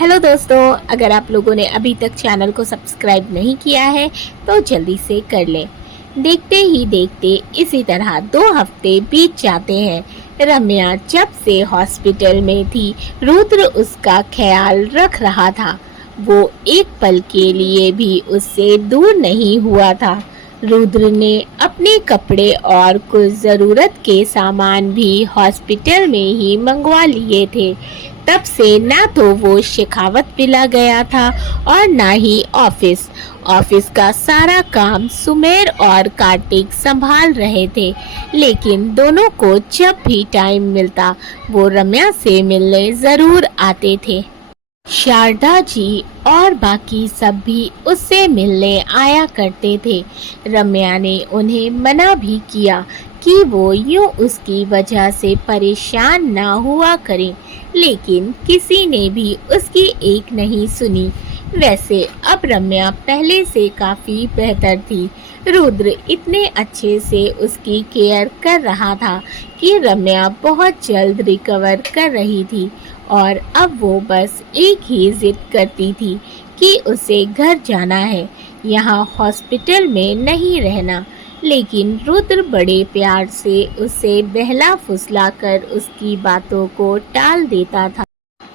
Hello दोस्तों, अगर आप लोगों ने अभी तक चैनल को सब्सक्राइब नहीं किया है तो जल्दी से कर लें। देखते ही देखते इसी तरह 2 हफ्ते बीत जाते हैं। रम्या जब से हॉस्पिटल में थी, रुद्र उसका ख्याल रख रहा था। वो एक पल के लिए भी उससे दूर नहीं हुआ था। रुद्र ने अपने कपड़े और कुछ ज़रूरत के सामान भी हॉस्पिटल में ही मंगवा लिए थे। तब से ना तो वो शेखावत पिला गया था और ना ही ऑफिस का सारा काम सुमेर और कार्तिक संभाल रहे थे। लेकिन दोनों को जब भी टाइम मिलता वो रम्या से मिलने ज़रूर आते थे। शारदा जी और बाकी सब भी उससे मिलने आया करते थे। रम्या ने उन्हें मना भी किया कि वो यूं उसकी वजह से परेशान ना हुआ करें, लेकिन किसी ने भी उसकी एक नहीं सुनी। वैसे अब रम्या पहले से काफ़ी बेहतर थी। रुद्र इतने अच्छे से उसकी केयर कर रहा था कि रम्या बहुत जल्द रिकवर कर रही थी और अब वो बस एक ही जिद करती थी कि उसे घर जाना है, यहाँ हॉस्पिटल में नहीं रहना। लेकिन रुद्र बड़े प्यार से उसे बहला फुसला कर उसकी बातों को टाल देता था।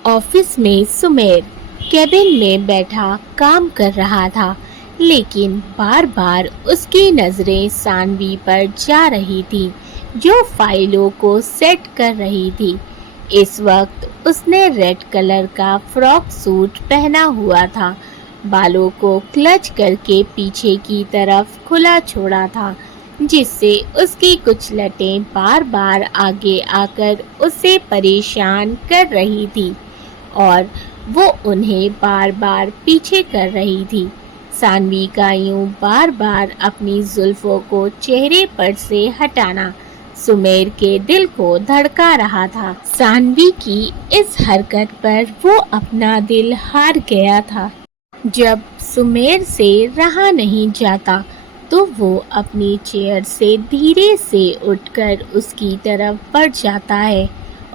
ऑफिस में सुमेर केबिन में बैठा काम कर रहा था, लेकिन बार बार उसकी नज़रें सानवी पर जा रही थी, जो फाइलों को सेट कर रही थी। इस वक्त उसने रेड कलर का फ्रॉक सूट पहना हुआ था, बालों को क्लच करके पीछे की तरफ खुला छोड़ा था, जिससे उसकी कुछ लटें बार बार आगे आकर उसे परेशान कर रही थी और वो उन्हें बार बार पीछे कर रही थी। सानवी का यूं बार बार अपनी जुल्फों को चेहरे पर से हटाना सुमेर के दिल को धड़का रहा था। सानवी की इस हरकत पर वो अपना दिल हार गया था। जब सुमेर से रहा नहीं जाता तो वो अपनी चेयर से धीरे से उठकर उसकी तरफ बढ़ जाता है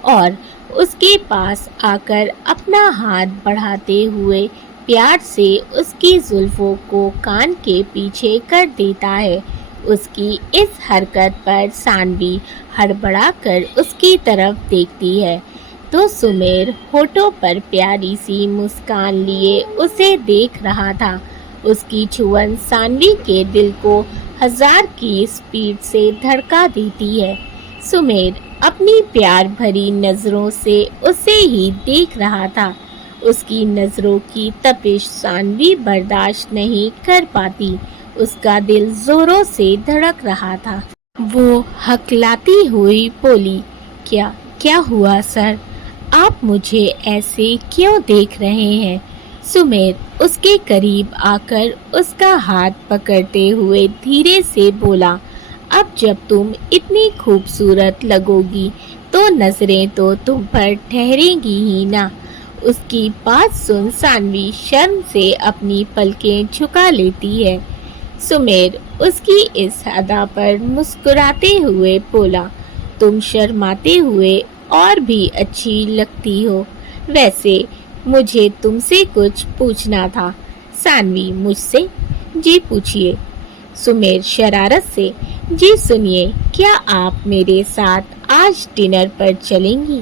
और उसके पास आकर अपना हाथ बढ़ाते हुए प्यार से उसकी जुल्फों को कान के पीछे कर देता है। उसकी इस हरकत पर सानवी हड़बड़ाकर उसकी तरफ देखती है तो सुमेर होठों पर प्यारी सी मुस्कान लिए उसे देख रहा था। उसकी छुअन सानवी के दिल को 1000 की स्पीड से धड़का देती है। सुमेर अपनी प्यार भरी नज़रों से उसे ही देख रहा था। उसकी नज़रों की तपिश सानवी बर्दाश्त नहीं कर पाती। उसका दिल जोरों से धड़क रहा था। वो हकलाती हुई बोली, क्या हुआ सर? आप मुझे ऐसे क्यों देख रहे हैं? सुमेर उसके करीब आकर उसका हाथ पकड़ते हुए धीरे से बोला, अब जब तुम इतनी खूबसूरत लगोगी तो नजरें तो तुम पर ठहरेंगी ही ना। उसकी बात सुन सानवी शर्म से अपनी पलकें झुका लेती है। सुमेर उसकी इस अदा पर मुस्कुराते हुए बोला, तुम शर्माते हुए और भी अच्छी लगती हो। वैसे मुझे तुमसे कुछ पूछना था। सानवी, मुझसे? जी पूछिए। सुमेर शरारत से, जी सुनिए, क्या आप मेरे साथ आज डिनर पर चलेंगी?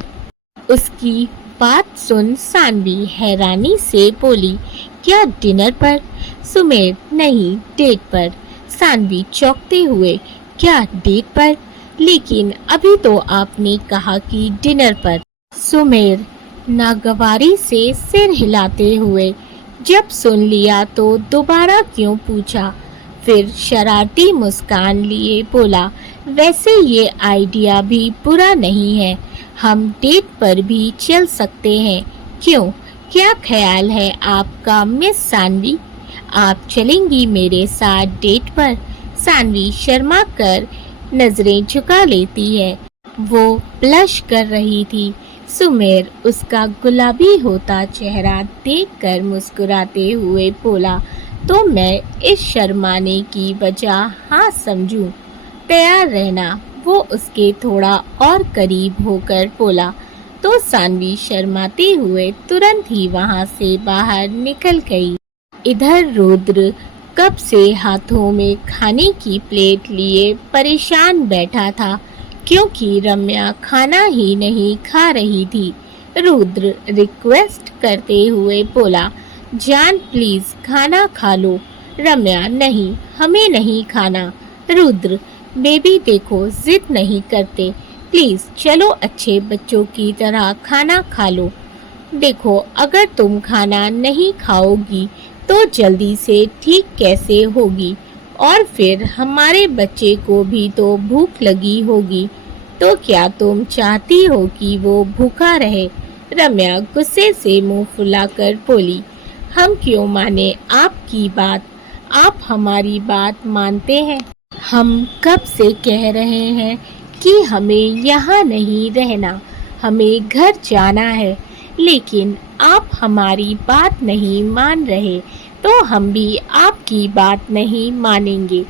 उसकी बात सुन सानवी हैरानी से बोली, क्या डिनर पर? सुमेर, नहीं, डेट पर। सानवी चौंकते हुए, क्या डेट पर? लेकिन अभी तो आपने कहा कि डिनर पर। सुमेर नागवारी से सिर हिलाते हुए, जब सुन लिया तो दोबारा क्यों पूछा? फिर शरारती मुस्कान लिए बोला, वैसे ये आइडिया भी बुरा नहीं है, हम डेट पर भी चल सकते हैं। क्यों, क्या ख्याल है आपका मिस सानवी? आप चलेंगी मेरे साथ डेट पर? सानवी शर्मा कर नजरें झुका लेती है। वो ब्लश कर रही थी। सुमेर उसका गुलाबी होता चेहरा देखकर मुस्कुराते हुए बोला, तो मैं इस शर्माने की वजह हाँ समझूं। तैयार रहना। वो उसके थोड़ा और करीब होकर बोला, तो सानवी शर्माते हुए तुरंत ही वहां से बाहर निकल गई। इधर रुद्र कब से हाथों में खाने की प्लेट लिए परेशान बैठा था, क्योंकि रम्या खाना ही नहीं खा रही थी। रुद्र रिक्वेस्ट करते हुए बोला, जान प्लीज खाना खा लो। रम्या, नहीं, हमें नहीं खाना। रुद्र, बेबी देखो, जिद नहीं करते, प्लीज चलो अच्छे बच्चों की तरह खाना खा लो। देखो, अगर तुम खाना नहीं खाओगी तो जल्दी से ठीक कैसे होगी, और फिर हमारे बच्चे को भी तो भूख लगी होगी। तो क्या तुम चाहती हो कि वो भूखा रहे? रम्या गुस्से से मुंह फुलाकर बोली, हम क्यों माने आपकी बात? आप हमारी बात मानते हैं? हम कब से कह रहे हैं कि हमें यहाँ नहीं रहना, हमें घर जाना है, लेकिन आप हमारी बात नहीं मान रहे, तो हम भी आपकी बात नहीं मानेंगे।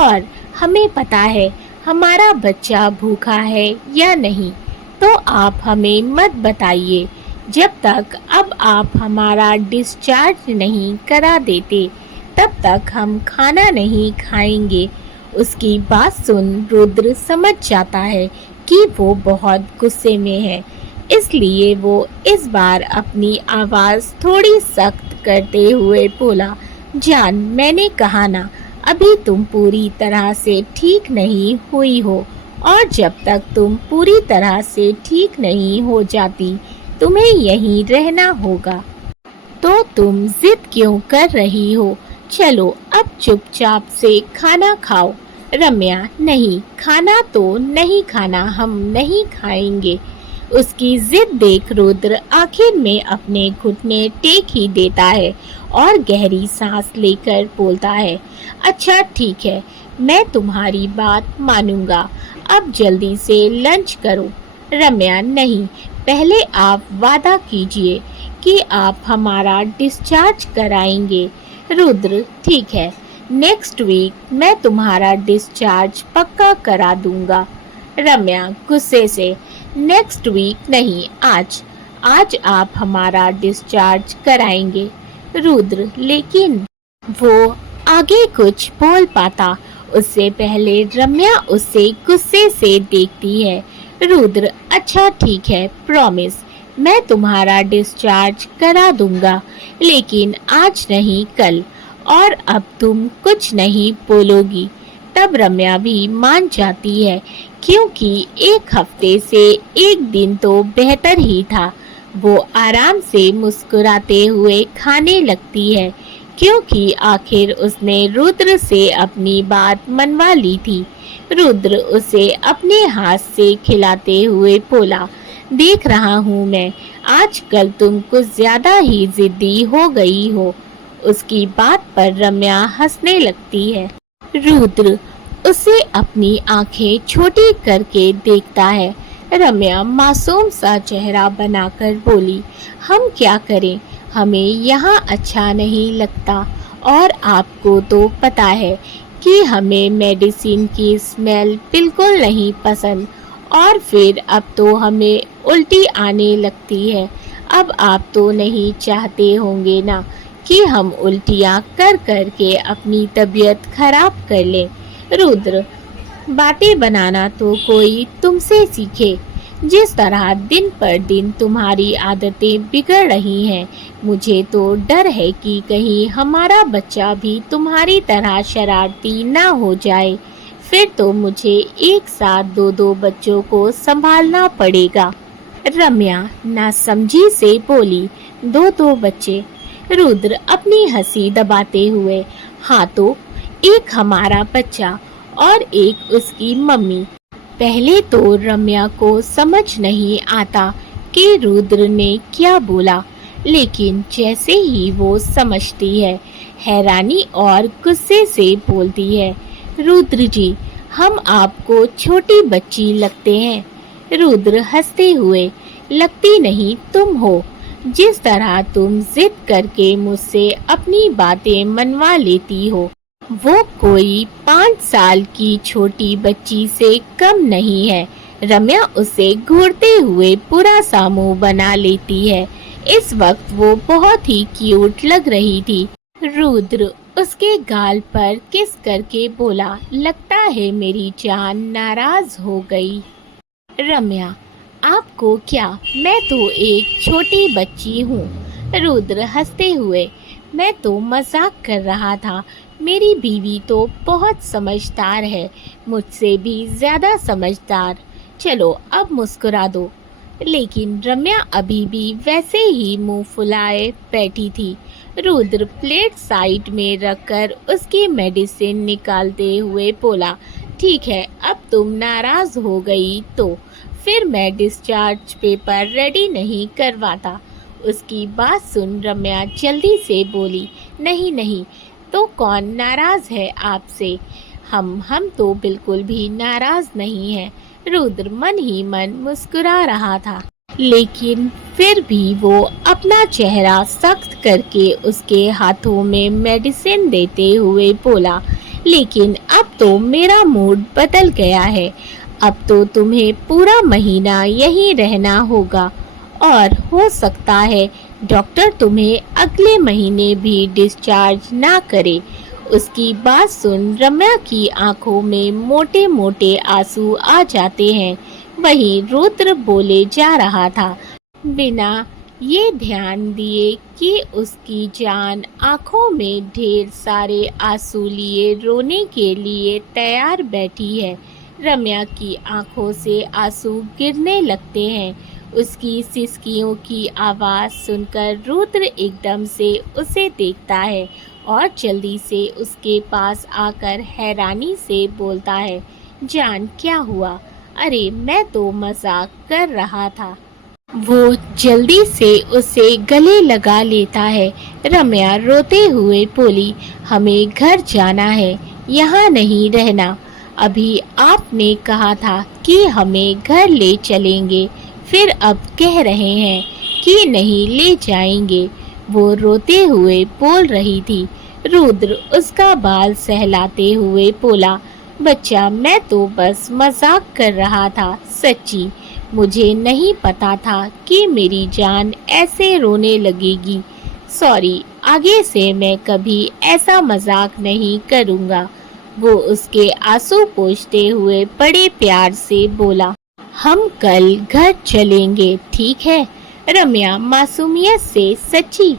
और हमें पता है हमारा बच्चा भूखा है या नहीं, तो आप हमें मत बताइए। जब तक अब आप हमारा डिस्चार्ज नहीं करा देते, तब तक हम खाना नहीं खाएंगे। उसकी बात सुन रुद्र समझ जाता है कि वो बहुत गुस्से में है, इसलिए वो इस बार अपनी आवाज़ थोड़ी सख्त करते हुए बोला, जान, मैंने कहा ना, अभी तुम पूरी तरह से ठीक नहीं हुई हो, और जब तक तुम पूरी तरह से ठीक नहीं हो जाती, तुम्हें यहीं रहना होगा। तो तुम जिद क्यों कर रही हो? चलो अब चुपचाप से खाना खाओ। रम्या, नहीं, खाना तो नहीं खाना, हम नहीं खाएंगे। उसकी जिद देख रुद्र आखिर में अपने घुटने टेक ही देता है और गहरी सांस लेकर बोलता है, अच्छा ठीक है, मैं तुम्हारी बात मानूंगा, अब जल्दी से लंच करो। रम्या, नहीं, पहले आप वादा कीजिए कि आप हमारा डिस्चार्ज कराएंगे। रुद्र, ठीक है, नेक्स्ट वीक मैं तुम्हारा डिस्चार्ज पक्का करा दूंगा। रम्या गुस्से से, नेक्स्ट वीक नहीं, आज आप हमारा डिस्चार्ज कराएंगे। रुद्र, लेकिन वो आगे कुछ बोल पाता उससे पहले रम्या उससे गुस्से से देखती है। रुद्र, अच्छा ठीक है, प्रॉमिस, मैं तुम्हारा डिस्चार्ज करा दूंगा, लेकिन आज नहीं कल, और अब तुम कुछ नहीं बोलोगी। तब रम्या भी मान जाती है, क्योंकि एक हफ्ते से एक दिन तो बेहतर ही था। वो आराम से मुस्कुराते हुए खाने लगती है, क्योंकि आखिर उसने रुद्र से अपनी बात मनवा ली थी। रुद्र उसे अपने हाथ से खिलाते हुए बोला, देख रहा हूँ मैं, आजकल तुम कुछ ज्यादा ही जिद्दी हो गई हो। उसकी बात पर रम्या हंसने लगती है। रुद्र उसे अपनी आंखें छोटी करके देखता है। रम्या मासूम सा चेहरा बनाकर बोली, हम क्या करें, हमें यहाँ अच्छा नहीं लगता, और आपको तो पता है कि हमें मेडिसिन की स्मेल बिल्कुल नहीं पसंद, और फिर अब तो हमें उल्टी आने लगती है। अब आप तो नहीं चाहते होंगे ना कि हम उल्टियाँ कर कर के अपनी तबीयत खराब कर लें। रुद्र, बातें बनाना तो कोई तुमसे सीखे। जिस तरह दिन पर दिन तुम्हारी आदतें बिगड़ रही हैं, मुझे तो डर है कि कहीं हमारा बच्चा भी तुम्हारी तरह शरारती ना हो जाए, फिर तो मुझे एक साथ दो बच्चों को संभालना पड़ेगा। रम्या नासमझी से बोली, दो बच्चे? रुद्र अपनी हंसी दबाते हुए, हाँ तो एक हमारा बच्चा और एक उसकी मम्मी। पहले तो रम्या को समझ नहीं आता कि रुद्र ने क्या बोला, लेकिन जैसे ही वो समझती है, हैरानी और गुस्से से बोलती है, रुद्र जी, हम आपको छोटी बच्ची लगते हैं। रुद्र हंसते हुए, लगती नहीं, तुम हो। जिस तरह तुम जिद करके मुझसे अपनी बातें मनवा लेती हो, वो कोई 5 साल की छोटी बच्ची से कम नहीं है। रम्या उसे घूरते हुए पूरा सा मुंह बना लेती है। इस वक्त वो बहुत ही क्यूट लग रही थी। रुद्र उसके गाल पर किस करके बोला, लगता है मेरी जान नाराज हो गई। रम्या, आपको क्या, मैं तो एक छोटी बच्ची हूँ। रुद्र हंसते हुए, मैं तो मजाक कर रहा था। मेरी बीवी तो बहुत समझदार है, मुझसे भी ज्यादा समझदार। चलो अब मुस्कुरा दो। लेकिन रम्या अभी भी वैसे ही मुंह फुलाए बैठी थी। रुद्र प्लेट साइड में रखकर उसकी मेडिसिन निकालते हुए बोला, ठीक है, अब तुम नाराज हो गई तो फिर मैं डिस्चार्ज पेपर रेडी नहीं करवाता। उसकी बात सुन रम्या जल्दी से बोली, नहीं नहीं, तो कौन नाराज है आपसे? हम तो बिल्कुल भी नाराज नहीं हैं। रुद्र मन ही मन मुस्कुरा रहा था, लेकिन फिर भी वो अपना चेहरा सख्त करके उसके हाथों में मेडिसिन देते हुए बोला, लेकिन अब तो मेरा मूड बदल गया है। अब तो तुम्हें पूरा महीना यहीं रहना होगा और हो सकता है डॉक्टर तुम्हें अगले महीने भी डिस्चार्ज ना करे। उसकी बात सुन रम्या की आंखों में मोटे मोटे आंसू आ जाते हैं। वहीं रुद्र बोले जा रहा था, बिना ये ध्यान दिए कि उसकी जान आंखों में ढेर सारे आंसू लिए रोने के लिए तैयार बैठी है। रम्या की आंखों से आंसू गिरने लगते हैं। उसकी सिसकियों की आवाज़ सुनकर रुद्र एकदम से उसे देखता है और जल्दी से उसके पास आकर हैरानी से बोलता है, जान क्या हुआ? अरे मैं तो मजाक कर रहा था। वो जल्दी से उसे गले लगा लेता है। रम्या रोते हुए बोली, हमें घर जाना है, यहाँ नहीं रहना। अभी आपने कहा था कि हमें घर ले चलेंगे, फिर अब कह रहे हैं कि नहीं ले जाएंगे। वो रोते हुए बोल रही थी। रुद्र उसका बाल सहलाते हुए बोला, बच्चा मैं तो बस मजाक कर रहा था, सच्ची मुझे नहीं पता था कि मेरी जान ऐसे रोने लगेगी। सॉरी, आगे से मैं कभी ऐसा मजाक नहीं करूँगा। वो उसके आंसू पोंछते हुए बड़े प्यार से बोला, हम कल घर चलेंगे, ठीक है? रम्या मासूमियत से, सच्ची?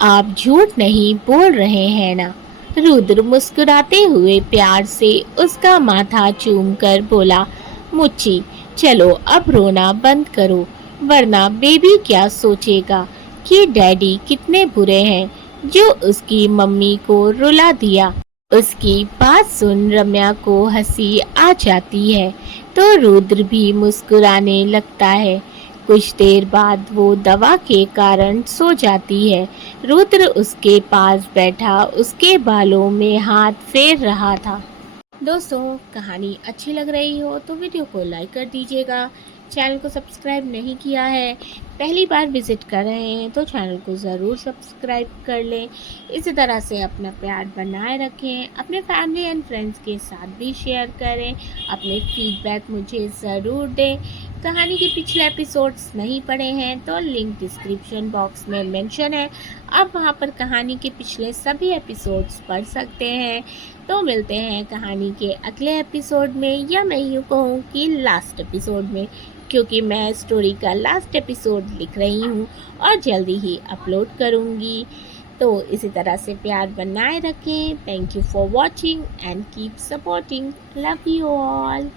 आप झूठ नहीं बोल रहे हैं ना? रुद्र मुस्कुराते हुए प्यार से उसका माथा चूमकर बोला, मुच्ची चलो अब रोना बंद करो, वरना बेबी क्या सोचेगा कि डैडी कितने बुरे हैं जो उसकी मम्मी को रुला दिया। उसकी बात सुन रम्या को हंसी आ जाती है तो रुद्र भी मुस्कुराने लगता है। कुछ देर बाद वो दवा के कारण सो जाती है। रुद्र उसके पास बैठा उसके बालों में हाथ फेर रहा था। दोस्तों, कहानी अच्छी लग रही हो तो वीडियो को लाइक कर दीजिएगा। चैनल को सब्सक्राइब नहीं किया है, पहली बार विजिट कर रहे हैं तो चैनल को ज़रूर सब्सक्राइब कर लें। इसी तरह से अपना प्यार बनाए रखें, अपने फैमिली एंड फ्रेंड्स के साथ भी शेयर करें, अपने फीडबैक मुझे ज़रूर दें। कहानी के पिछले एपिसोड्स नहीं पढ़े हैं तो लिंक डिस्क्रिप्शन बॉक्स में मेंशन है, आप वहां पर कहानी के पिछले सभी एपिसोड्स पढ़ सकते हैं। तो मिलते हैं कहानी के अगले एपिसोड में, या मैं यूँ कहूँ कि लास्ट एपिसोड में, क्योंकि मैं स्टोरी का लास्ट एपिसोड लिख रही हूँ और जल्दी ही अपलोड करूँगी। तो इसी तरह से प्यार बनाए रखें। Thank you for watching and keep supporting. Love you all.